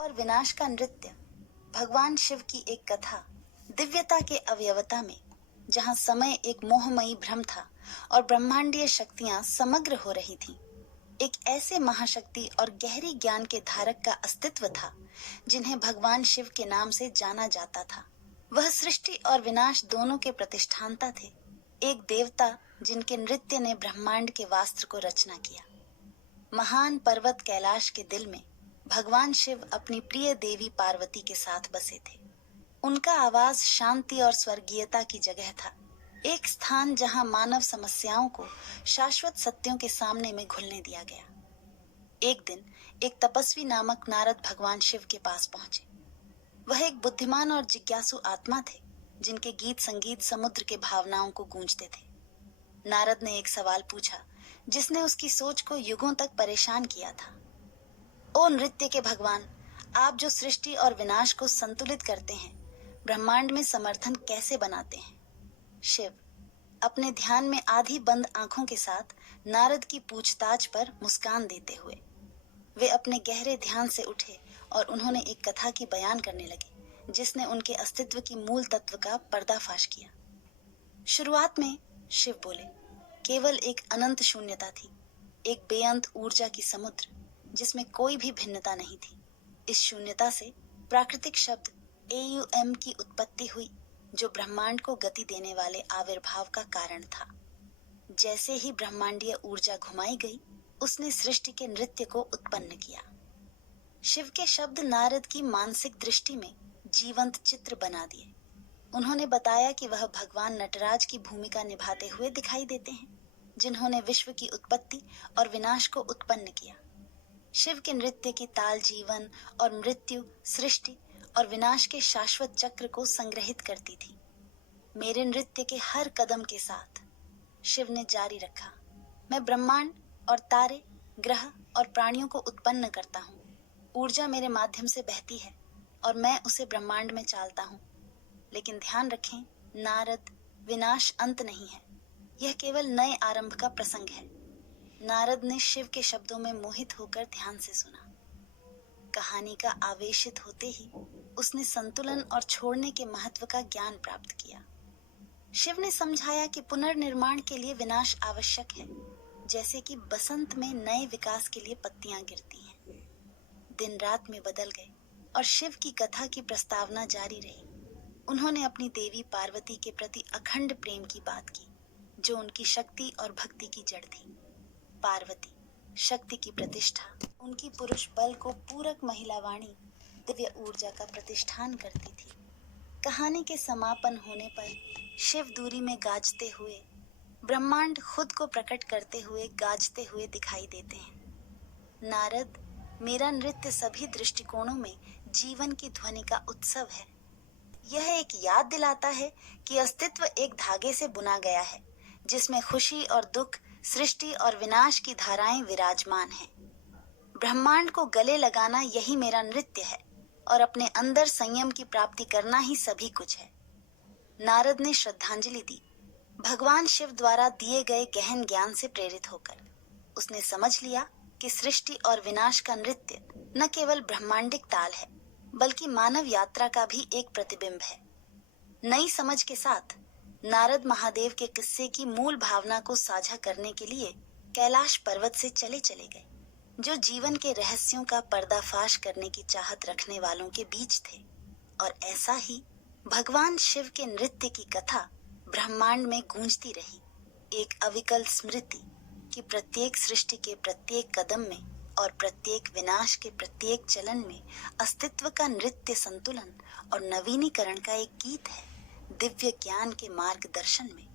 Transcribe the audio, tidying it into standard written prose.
और विनाश का नृत्य भगवान शिव की एक कथा दिव्यता के अवयवता में, जहाँ समय एक मोहमयी भ्रम था और ब्रह्मांडीय शक्तियां समग्र हो रही थीं। एक ऐसे महाशक्ति और गहरी ज्ञान के धारक का अस्तित्व था जिन्हें भगवान शिव के नाम से जाना जाता था। वह सृष्टि और विनाश दोनों के प्रतिष्ठानता थे, एक देवता जिनके नृत्य ने ब्रह्मांड के वास्त्र को रचना किया। महान पर्वत कैलाश के दिल में भगवान शिव अपनी प्रिय देवी पार्वती के साथ बसे थे। उनका आवाज शांति और स्वर्गीयता की जगह था, एक स्थान जहां मानव समस्याओं को शाश्वत सत्यों के सामने में घुलने दिया गया। एक दिन एक तपस्वी नामक नारद भगवान शिव के पास पहुंचे। वह एक बुद्धिमान और जिज्ञासु आत्मा थे, जिनके गीत संगीत समुद्र के भावनाओं को गूंजते थे। नारद ने एक सवाल पूछा जिसने उसकी सोच को युगों तक परेशान किया था। ओ नृत्य के भगवान, आप जो सृष्टि और विनाश को संतुलित करते हैं, ब्रह्मांड में समर्थन कैसे बनाते हैं? शिव अपने ध्यान में आधी बंद आंखों के साथ नारद की पूछताछ पर मुस्कान देते हुए वे अपने गहरे ध्यान से उठे और उन्होंने एक कथा की बयान करने लगे जिसने उनके अस्तित्व की मूल तत्व का पर्दाफाश किया। शुरुआत में शिव बोले, केवल एक अनंत शून्यता थी, एक बेअंत ऊर्जा की समुद्र जिसमें कोई भी भिन्नता नहीं थी। इस शून्यता से प्राकृतिक शब्द AUM की उत्पत्ति हुई, जो ब्रह्मांड को गति देने वाले आविर्भाव का कारण था। जैसे ही ब्रह्मांडीय ऊर्जा घुमाई गई, उसने सृष्टि के नृत्य को उत्पन्न किया। शिव के शब्द नारद की मानसिक दृष्टि में जीवंत चित्र बना दिए। उन्होंने बताया कि वह भगवान नटराज की भूमिका निभाते हुए दिखाई देते हैं, जिन्होंने विश्व की उत्पत्ति और विनाश को उत्पन्न किया। शिव के नृत्य की ताल जीवन और मृत्यु, सृष्टि और विनाश के शाश्वत चक्र को संग्रहित करती थी। मेरे नृत्य के हर कदम के साथ, शिव ने जारी रखा, मैं ब्रह्मांड और तारे, ग्रह और प्राणियों को उत्पन्न करता हूँ। ऊर्जा मेरे माध्यम से बहती है और मैं उसे ब्रह्मांड में चालता हूँ। लेकिन ध्यान रखें नारद, विनाश अंत नहीं है, यह केवल नए आरंभ का प्रसंग है। नारद ने शिव के शब्दों में मोहित होकर ध्यान से सुना। कहानी का आवेशित होते ही उसने संतुलन और छोड़ने के महत्व का ज्ञान प्राप्त किया। शिव ने समझाया कि पुनर्निर्माण के लिए विनाश आवश्यक है, जैसे कि बसंत में नए विकास के लिए पत्तियां गिरती हैं। दिन रात में बदल गए और शिव की कथा की प्रस्तावना जारी रही। उन्होंने अपनी देवी पार्वती के प्रति अखंड प्रेम की बात की, जो उनकी शक्ति और भक्ति की जड़ थी। पार्वती शक्ति की प्रतिष्ठा, उनकी पुरुष बल को पूरक महिला वाणी दिव्य ऊर्जा का प्रतिष्ठान करती थी। कहानी के समापन होने पर शिव दूरी में गाजते हुए, ब्रह्मांड खुद को प्रकट करते हुए गाजते हुए दिखाई देते हैं। नारद, मेरा नृत्य सभी दृष्टिकोणों में जीवन की ध्वनि का उत्सव है। यह एक याद दिलाता है कि अस्तित्व एक धागे से बुना गया है, जिसमें खुशी और दुख, सृष्टि और विनाश की धाराएं विराजमान हैं। ब्रह्मांड को गले लगाना यही मेरा नृत्य है और अपने अंदर संयम की प्राप्ति करना ही सभी कुछ है। नारद ने श्रद्धांजलि दी। भगवान शिव द्वारा दिए गए गहन ज्ञान से प्रेरित होकर उसने समझ लिया कि सृष्टि और विनाश का नृत्य न केवल ब्रह्मांडिक ताल है, बल्कि मानव यात्रा का भी एक प्रतिबिंब है। नई समझ के साथ नारद महादेव के किस्से की मूल भावना को साझा करने के लिए कैलाश पर्वत से चले गए, जो जीवन के रहस्यों का पर्दाफाश करने की चाहत रखने वालों के बीच थे। और ऐसा ही भगवान शिव के नृत्य की कथा ब्रह्मांड में गूंजती रही, एक अविकल स्मृति कि प्रत्येक सृष्टि के प्रत्येक कदम में और प्रत्येक विनाश के प्रत्येक चलन में अस्तित्व का नृत्य संतुलन और नवीनीकरण का एक गीत है, दिव्य ज्ञान के मार्गदर्शन में।